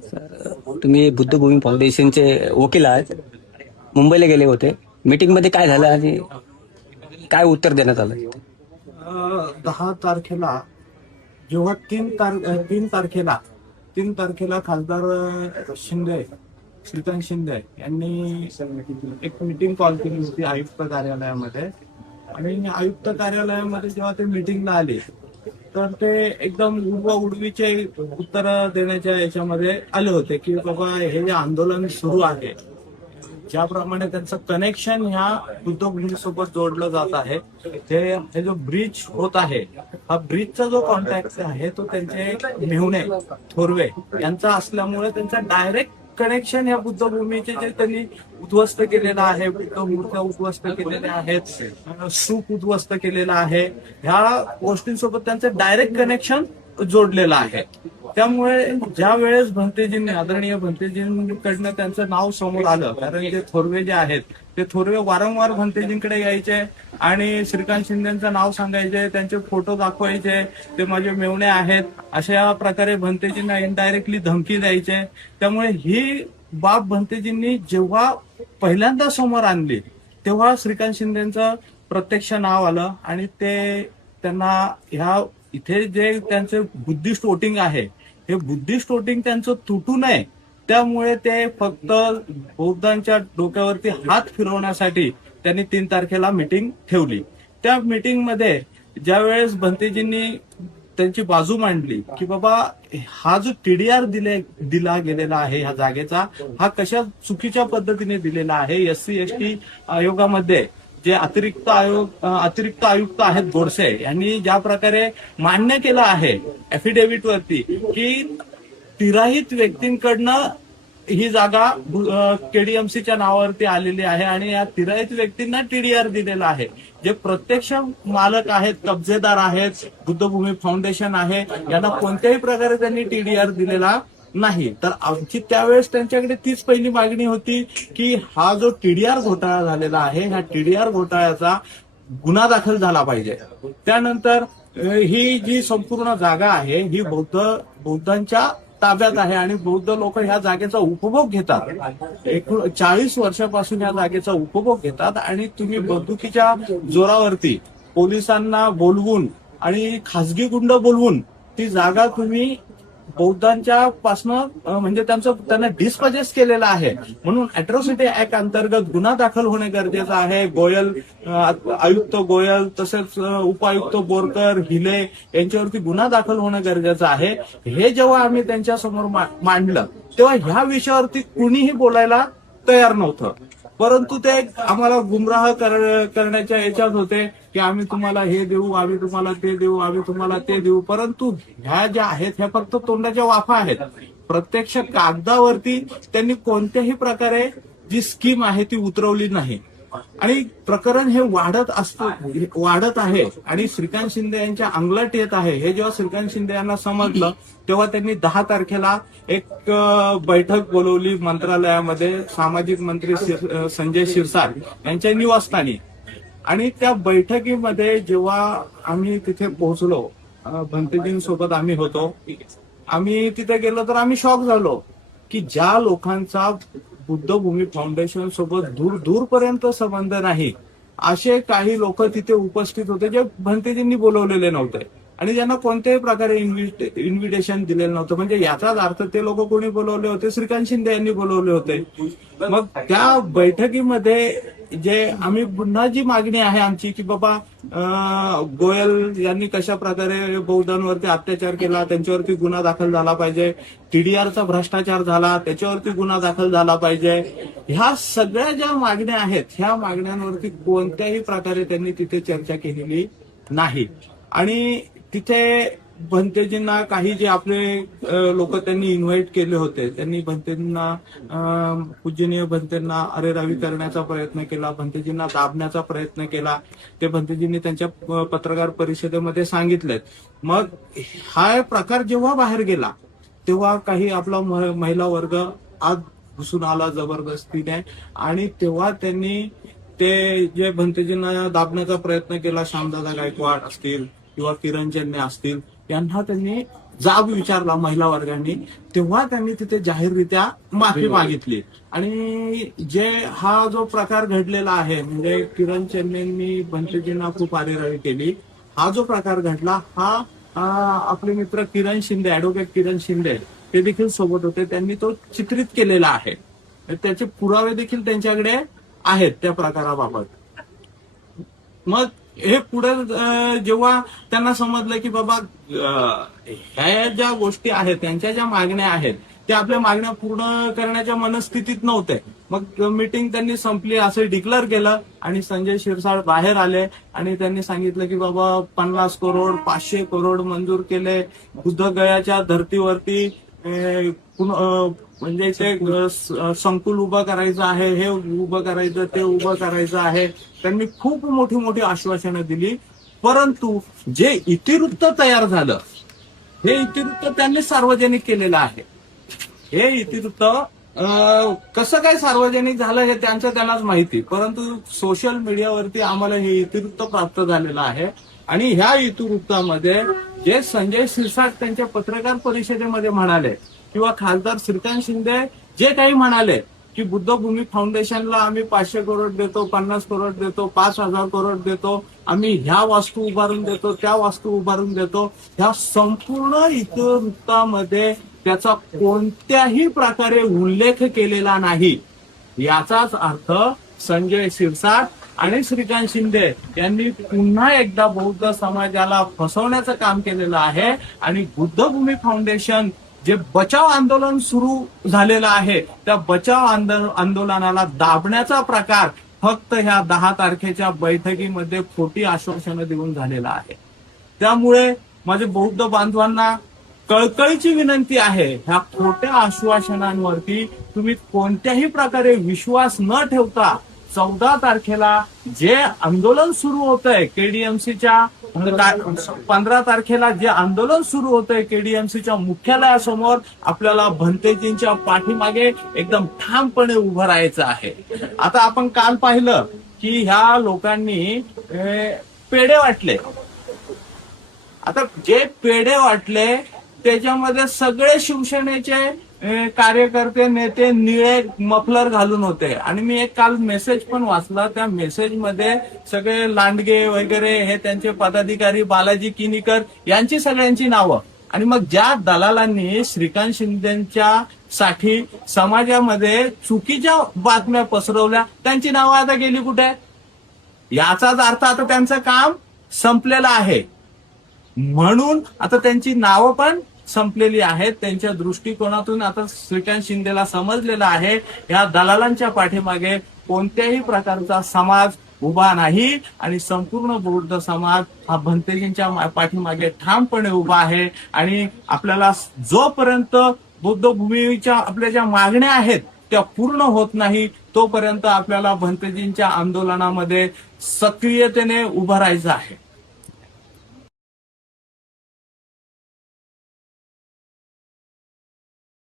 Sir, तुम्ही बुद्धभूमी फाउंडेशनचे वकील आहात. मुंबईला गेले होते. मीटिंग मध्ये काय झालं आणि काय उत्तर देण्यात आलं? 10 तारखेला जेव्हा 3 तारखेला खासदार शिंदे, श्रीकांत शिंदे यांनी एक मीटिंग कॉल केली होती आयुक्त कार्यालयामध्ये. आणि आयुक्त कार्यालयामध्ये जेव्हा ते मीटिंगला आले तर ते एकदम उडवीचे उत्तर देण्याच्या याच्यामध्ये आले होते की बाबा हे जे आंदोलन सुरू आहे, ज्याप्रमाणे त्यांचं कनेक्शन ह्या बुद्धभूमीसोबत जोडलं जात आहे, हे जो ब्रिज होत आहे, हा ब्रिजचा जो कॉन्टॅक्ट आहे तो त्यांचे मेहुणे थोरवे यांचा असल्यामुळे त्यांचा डायरेक्ट कनेक्शन या बुद्धभूमीचे जे त्यांनी उद्ध्वस्त केलेलं आहे, बुद्ध मूर्त्या उद्ध्वस्त केलेल्या आहेत, स्तूप उद्ध्वस्त केलेला आहे, ह्या गोष्टींसोबत त्यांचं डायरेक्ट कनेक्शन जोडलेलं आहे. त्यामुळे ज्या वेळेस भंतेजींनी, आदरणीय भंतेजींकडनं त्यांचं नाव समोर आलं, कारण ते थोरवे जे आहेत ते थोरवे वारंवार भंतेजींकडे यायचे आणि श्रीकांत शिंदेचं नाव सांगायचे, त्यांचे फोटो दाखवायचे, ते माझे मेवणे आहेत, अशा प्रकारे भंतेजींना इनडायरेक्टली धमकी द्यायचे. त्यामुळे ही बाब भंतेजींनी जेव्हा पहिल्यांदा समोर आणली तेव्हा श्रीकांत शिंदेचं प्रत्यक्ष नाव आलं आणि ते त्यांना ह्या इथे जे त्यांचे बुद्धिस्ट वोटिंग आहे, हे बुद्धिस्ट वोटिंग त्यांचं तुटू नये, त्यामुळे ते फक्त बौद्धांच्या डोक्यावरती हात फिरवण्यासाठी त्यांनी 3 तारखेला मीटिंग ठेवली. त्या मीटिंगमध्ये ज्यावेळेस भंतेजींनी त्यांची बाजू मांडली की बाबा हा जो टीडीआर दिला गेलेला आहे ह्या जागेचा, हा कशा चुकीच्या पद्धतीने दिलेला आहे, SC ST आयोगामध्ये जे अतिरिक्त आयुक्त आहेत गोडसे यांनी ज्या प्रकारे मान्य केलं आहे ऍफिडेव्हिट वरती की तिराहित व्यक्तींकडनं ही जागा KDMCच्या नावावरती आलेली आहे आणि या तिराहित व्यक्तींना टीडीआर दिलेला आहे. जे प्रत्यक्ष मालक आहेत, कब्जेदार आहेत, बुद्धभूमी फाउंडेशन आहे, यांना कोणत्याही प्रकारे त्यांनी टीडीआर दिलेला नाही. तर आमची त्यावेळेस त्यांच्याकडे तीच पहिली मागणी होती की हा जो टीडीआर घोटाळा झालेला आहे, ह्या टीडीआर घोटाळ्याचा गुन्हा दाखल झाला पाहिजे. त्यानंतर ही जी संपूर्ण जागा आहे ही बौद्धांच्या ताब्यात आहे आणि बौद्ध लोक ह्या जागेचा उपभोग घेतात. 40 वर्षापासून या जागेचा उपभोग घेतात आणि तुम्ही बंदुकीच्या जोरावरती पोलिसांना बोलवून आणि खासगी गुंड बोलवून ती जागा तुम्ही बौद्धांच्या पासनं म्हणजे त्यांना डिस्पजेस केलेला आहे. म्हणून अॅट्रॉसिटी ऍक्ट अंतर्गत गुन्हा दाखल होणे गरजेचं आहे. आयुक्त गोयल तसेच उपायुक्त बोरकर, हिले यांच्यावरती गुन्हा दाखल होणं गरजेचं आहे. हे जेव्हा आम्ही त्यांच्या समोर मांडलं तेव्हा ह्या विषयावरती कुणीही बोलायला तयार नव्हतं. परंतु ते आम्हाला गुमराह करण्याच्या याच्यात होते की आम्ही तुम्हाला हे देऊ, आम्ही तुम्हाला ते देऊ, आम्ही तुम्हाला ते देऊ. परंतु ह्या ज्या आहेत ह्या फक्त तोंडाच्या वाफा आहेत. प्रत्यक्ष कागदावरती त्यांनी कोणत्याही प्रकारे जी स्कीम आहे ती उतरवली नाही आणि प्रकरण हे वाढत आहे आणि श्रीकांत शिंदे यांच्या अंगलट येत आहे. हे जेव्हा श्रीकांत शिंदे यांना समजलं तेव्हा त्यांनी 10 तारखेला एक बैठक बोलवली मंत्रालयामध्ये, सामाजिक मंत्री संजय शिरसाट यांच्या निवासस्थानी. आणि त्या बैठकीमध्ये जेव्हा आम्ही तिथे पोहोचलो, भंतेजींसोबत आम्ही होतो, आम्ही तिथे गेलो तर आम्ही शॉक झालो की ज्या लोकांचा बुद्धभूमी फाउंडेशन सोबत दूरपर्यंत संबंध नाही असे काही लोक तिथे उपस्थित होते जे भंतेजींनी बोलवलेले नव्हते आणि ज्यांना कोणत्याही प्रकारे इन्व्हिटेशन दिलेलं नव्हतं. म्हणजे याचाच अर्थ ते लोक कोणी बोलवले होते? श्रीकांत शिंदे यांनी बोलवले होते. मग त्या बैठकीमध्ये जे आम्ही पुन्हा जी मागणी आहे आमची की बाबा गोयल यांनी कशा प्रकारे बौद्धांवरती अत्याचार केला, त्यांच्यावरती गुन्हा दाखल झाला पाहिजे, टीडीआरचा भ्रष्टाचार झाला त्याच्यावरती गुन्हा दाखल झाला पाहिजे, ह्या सगळ्या ज्या मागण्या आहेत ह्या मागण्यांवरती कोणत्याही प्रकारे त्यांनी तिथे चर्चा केलेली नाही. आणि तिथे भंतेजींना काही जे आपले लोक त्यांनी इन्व्हाइट केले होते त्यांनी भंतेजींना, पूजनीय भंतेंना अरेरावी करण्याचा प्रयत्न केला, भंतेजींना दाबण्याचा प्रयत्न केला. ते भंतेजींनी त्यांच्या पत्रकार परिषदेमध्ये सांगितलेत. मग हा प्रकार जेव्हा बाहेर गेला तेव्हा काही आपला महिला वर्ग आत घुसून आला जबरदस्तीने आणि तेव्हा त्यांनी ते जे भंतेजींना दाबण्याचा प्रयत्न केला, श्यामदादा गायकवाड असतील किंवा किरण चेन्ने असतील यांना त्यांनी जाब विचारला महिला वर्गाने, तेव्हा त्यांनी तिथे जाहीररित्या माफी मागितली. आणि जे हा जो प्रकार घडलेला आहे, म्हणजे किरण चेन्नेंनी भंतेजींना खूप आरेरावी केली, हा जो प्रकार घडला हा आपले मित्र किरण शिंदे, ऍडव्होकेट किरण शिंदे ते देखील सोबत होते, त्यांनी तो चित्रित केलेला आहे. त्याचे पुरावे देखील त्यांच्याकडे आहेत त्या प्रकाराबाबत. मग हे पुढे जेव्हा त्यांना समजलं की बाबा ह्या ज्या गोष्टी आहेत, त्यांच्या ज्या मागण्या आहेत त्या आपल्या मागण्या पूर्ण करण्याच्या मनस्थितीत नव्हते, मग मीटिंग त्यांनी संपली असं डिक्लेअर केलं आणि संजय शिरसाट बाहेर आले आणि त्यांनी सांगितलं की बाबा 50 करोड 500 करोड मंजूर केले, बुद्धगयाच्या धर्तीवरती म्हणजे ते संकुल उभं करायचं आहे, हे उभं करायचं, ते उभं करायचं आहे. त्यांनी खूप मोठी मोठी आश्वासनं दिली, परंतु जे इतिवृत्त तयार झालं हे इतिवृत्त त्यांनी सार्वजनिक केलेलं आहे. हे इतिवृत्त कसं काय सार्वजनिक झालं हे त्यांनाच माहिती, परंतु सोशल मीडियावरती आम्हाला हे इतिवृत्त प्राप्त झालेलं आहे. आणि ह्या इतिवृत्तामध्ये जे संजय शिरसाट त्यांच्या पत्रकार परिषदेमध्ये म्हणाले किंवा खासदार श्रीकांत शिंदे जे काही म्हणाले की बुद्धभूमी फाउंडेशनला आम्ही 500 करोड देतो, 50 करोड देतो, 5,000 करोड देतो, आम्ही ह्या वास्तू उभारून देतो, त्या वास्तू उभारून देतो, ह्या संपूर्ण इतिवृत्तामध्ये त्याचा कोणत्याही प्रकारे उल्लेख केलेला नाही. याचाच अर्थ संजय शिरसाट आणि श्रीकांत शिंदे यांनी पुन्हा एकदा बौद्ध समाजाला फसवण्याचं काम केलेलं आहे. आणि बुद्धभूमी फाउंडेशन जे बचाव आंदोलन सुरू झालेलं आहे त्या बचाव आंदोलनाला दाबण्याचा प्रकार फक्त ह्या 10 तारखेच्या बैठकीमध्ये खोटी आश्वासनं देऊन झालेला आहे. त्यामुळे माझे बौद्ध बांधवांना कळकळीची विनंती आहे, ह्या खोट्या आश्वासनांवरती तुम्ही कोणत्याही प्रकारे विश्वास न ठेवता 14 तारखेला जे आंदोलन सुरू होतंय केडीएमसीच्या 15 तारखेला जे आंदोलन सुरू होतंय केडीएमसीच्या मुख्यालयासमोर आपल्याला भंतेजींच्या पाठीमागे एकदम ठामपणे उभं राहायचं आहे. आता आपण काल पाहिलं की ह्या लोकांनी पेढे वाटले. आता जे पेढे वाटले त्याच्यामध्ये सगळे शिवसेनेचे कार्यकर्ते नेते निळे मफलर घालून होते. आणि मी एक काल मेसेज पण वाचला, त्या मेसेजमध्ये सगळे लांडगे वगैरे हे त्यांचे पदाधिकारी, बालाजी किनीकर यांची सगळ्यांची नावं. आणि मग ज्या दलालांनी श्रीकांत शिंदेच्या साठी समाजामध्ये चुकीच्या बातम्या पसरवल्या त्यांची नावं आता गेली कुठे? याचाच अर्थ आता त्यांचं काम संपलेलं आहे. म्हणून आता त्यांची नावं पण संपलेली आहेत. त्यांच्या दृष्टिकोनातून आता श्रीकांत शिंदेला समजलेलं आहे या दलालांच्या पाठीमागे कोणत्याही प्रकारचा समाज उभा नाही आणि संपूर्ण बौद्ध समाज हा भंतेजींच्या पाठीमागे ठामपणे उभा आहे. आणि आपल्याला जोपर्यंत बुद्धभूमीच्या आपल्या ज्या मागण्या आहेत त्या पूर्ण होत नाही तोपर्यंत आपल्याला भंतेजींच्या आंदोलनामध्ये सक्रियतेने उभं राहायचं आहे.